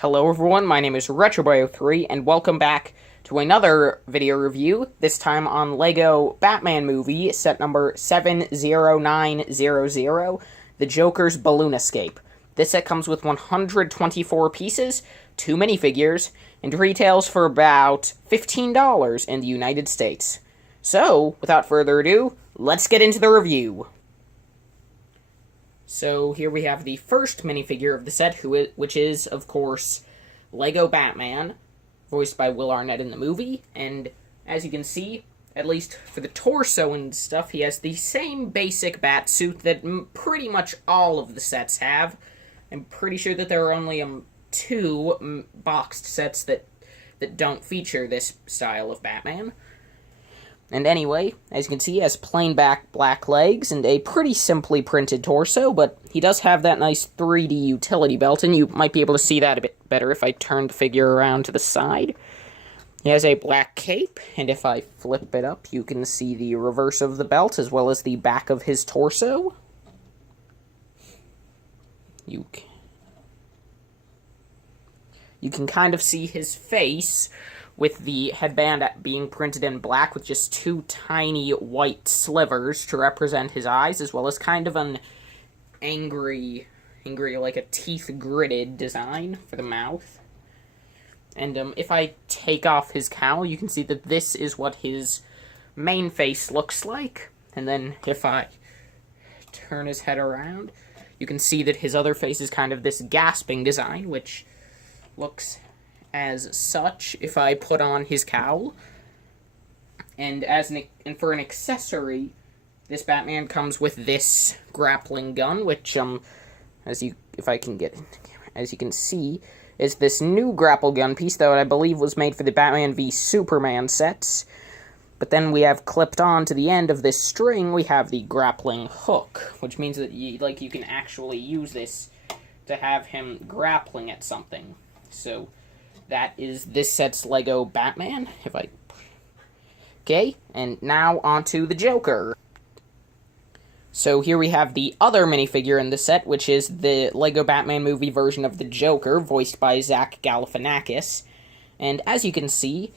Hello everyone, my name is RetroBio3, and welcome back to another video review, this time on LEGO Batman movie, set number 70900, The Joker's Balloon Escape. This set comes with 124 pieces, 2 minifigures, and retails for about $15 in the United States. So, without further ado, let's get into the review. So here we have the first minifigure of the set, which is, of course, Lego Batman, voiced by Will Arnett in the movie, and as you can see, at least for the torso and stuff, he has the same basic bat suit that pretty much all of the sets have. I'm pretty sure that there are only two boxed sets that don't feature this style of Batman. And anyway, as you can see, he has plain black legs and a pretty simply printed torso, but he does have that nice 3D utility belt, and you might be able to see that a bit better if I turn the figure around to the side. He has a black cape, and if I flip it up, you can see the reverse of the belt, as well as the back of his torso. You can kind of see his face, with the headband being printed in black with just two tiny white slivers to represent his eyes, as well as kind of an angry, like a teeth-gritted design for the mouth. And if I take off his cowl, you can see that this is what his main face looks like. And then if I turn his head around, you can see that his other face is kind of this gasping design, which looks as such if I put on his cowl. And for an accessory, this Batman comes with this grappling gun, which as you can see, is this new grapple gun piece that I believe was made for the Batman v Superman sets. But then we have clipped on to the end of this string, we have the grappling hook, which means that you can actually use this to have him grappling at something. So that is this set's Lego Batman. Okay, and now onto the Joker. So here we have the other minifigure in the set, which is the Lego Batman movie version of the Joker, voiced by Zach Galifianakis. And as you can see,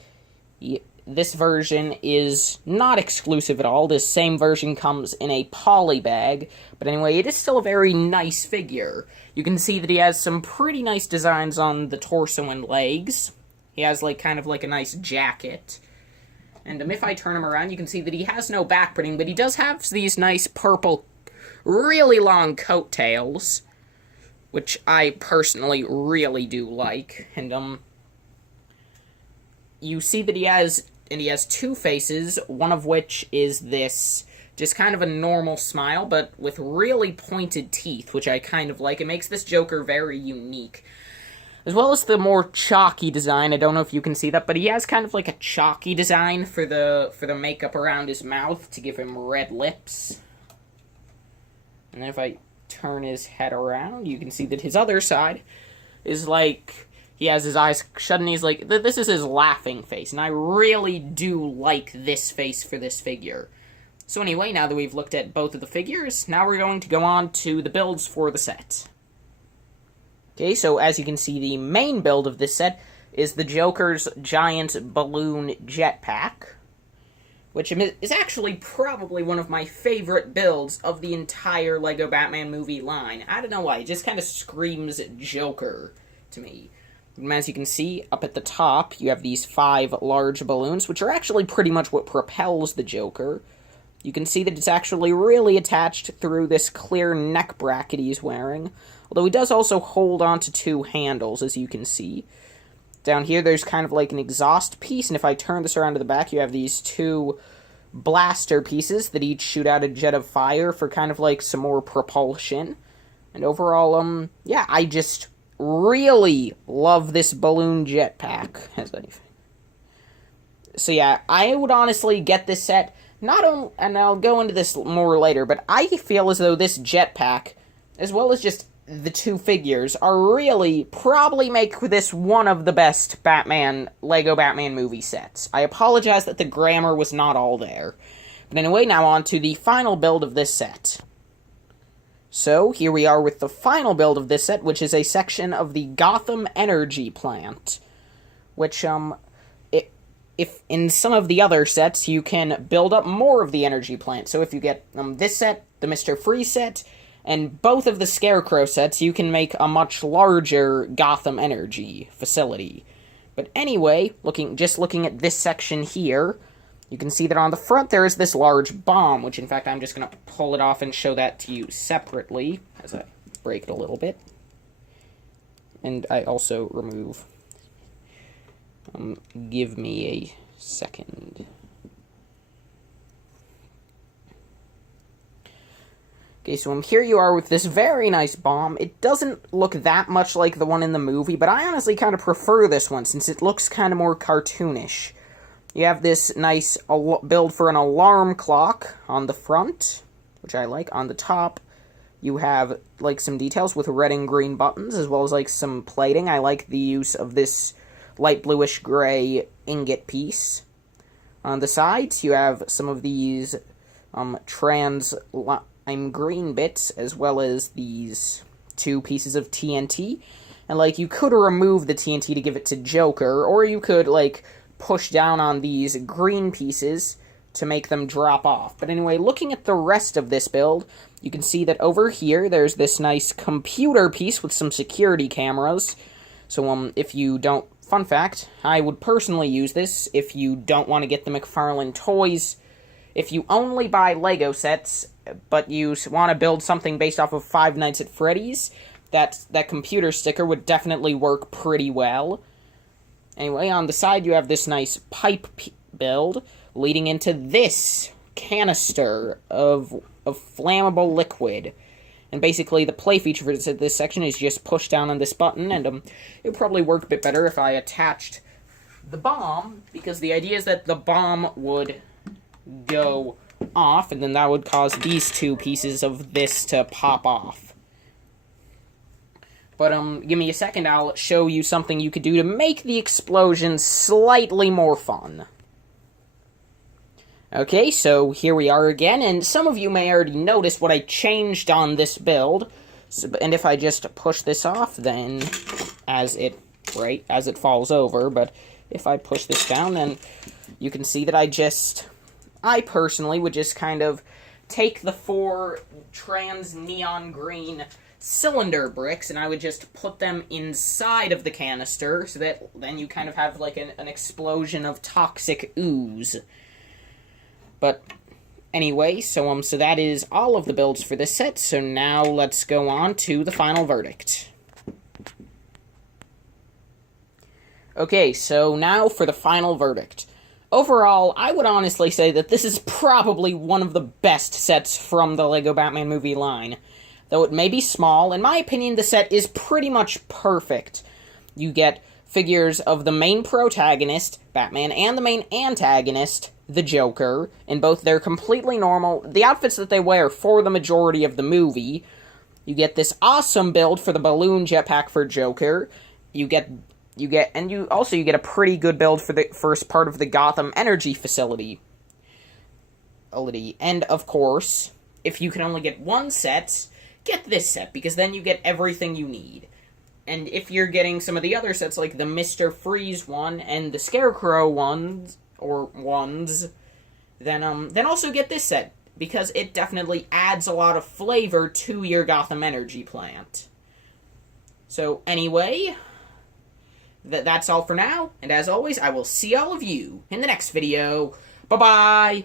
this version is not exclusive at all. This same version comes in a poly bag, but anyway, it is still a very nice figure. You can see that he has some pretty nice designs on the torso and legs. He has kind of a nice jacket. And if I turn him around, you can see that he has no back printing, but he does have these nice purple, really long coattails, which I personally really do like. And you see that he has two faces, one of which is this just kind of a normal smile, but with really pointed teeth, which I kind of like. It makes this Joker very unique. As well as the more chalky design. I don't know if you can see that, but he has kind of a chalky design for the makeup around his mouth to give him red lips. And then if I turn his head around, you can see that his other side is he has his eyes shut and he's this is his laughing face, and I really do like this face for this figure. So anyway, now that we've looked at both of the figures, now we're going to go on to the builds for the set. Okay, so as you can see, the main build of this set is the Joker's giant balloon jetpack, which is actually probably one of my favorite builds of the entire Lego Batman movie line. I don't know why, it just kind of screams Joker to me. And as you can see, up at the top, you have these 5 large balloons, which are actually pretty much what propels the Joker. You can see that it's actually really attached through this clear neck bracket he's wearing, although he does also hold on to 2 handles, as you can see. Down here, there's kind of an exhaust piece, and if I turn this around to the back, you have these 2 blaster pieces that each shoot out a jet of fire for kind of some more propulsion. And overall, yeah, I just really love this balloon jetpack. So yeah, I would honestly get this set, and I'll go into this more later, but I feel as though this jetpack, as well as just the 2 figures, are really probably make this one of the best Lego Batman movie sets. I apologize that the grammar was not all there. But anyway, now on to the final build of this set. So, here we are with the final build of this set, which is a section of the Gotham Energy Plant. Which, if in some of the other sets, you can build up more of the energy plant. So if you get this set, the Mr. Freeze set, and both of the Scarecrow sets, you can make a much larger Gotham Energy facility. But anyway, just looking at this section here, you can see that on the front there is this large bomb, which in fact I'm just going to pull it off and show that to you separately, as I break it a little bit. And I also remove... give me a second. Okay, so here you are with this very nice bomb. It doesn't look that much like the one in the movie, but I honestly kind of prefer this one, since it looks kind of more cartoonish. You have this nice build for an alarm clock on the front, which I like. On the top, you have, like, some details with red and green buttons, as well as, like, some plating. I like the use of this light bluish gray ingot piece. On the sides, you have some of these green bits, as well as these two pieces of TNT. And, like, you could remove the TNT to give it to Joker, or you could, like, push down on these green pieces to make them drop off. But anyway, looking at the rest of this build, you can see that over here, there's this nice computer piece with some security cameras. So, if you don't... Fun fact, I would personally use this if you don't want to get the McFarlane toys. If you only buy Lego sets, but you want to build something based off of Five Nights at Freddy's, that computer sticker would definitely work pretty well. Anyway, on the side you have this nice pipe build leading into this canister of flammable liquid. And basically, the play feature for this section is just push down on this button, and it would probably work a bit better if I attached the bomb, because the idea is that the bomb would go off, and then that would cause these two pieces of this to pop off. But, give me a second, I'll show you something you could do to make the explosion slightly more fun. Okay, so here we are again, and some of you may already notice what I changed on this build. And if I just push this off, then as it falls over, but if I push this down, then you can see that I personally would just kind of take the 4 trans neon green cylinder bricks, and I would just put them inside of the canister, so that then you kind of have like an explosion of toxic ooze. But anyway, so that is all of the builds for this set, so now let's go on to the final verdict. Okay, so now for the final verdict. Overall, I would honestly say that this is probably one of the best sets from the LEGO Batman movie line. Though it may be small, in my opinion, the set is pretty much perfect. You get figures of the main protagonist, Batman, and the main antagonist, the Joker, in both their completely normal, the outfits that they wear for the majority of the movie. You get this awesome build for the balloon jetpack for Joker. You get a pretty good build for the first part of the Gotham Energy facility. And, of course, if you can only get one set, get this set, because then you get everything you need. And if you're getting some of the other sets, like the Mr. Freeze one and the Scarecrow ones, then also get this set, because it definitely adds a lot of flavor to your Gotham Energy plant. So, anyway, that's all for now, and as always, I will see all of you in the next video. Bye-bye!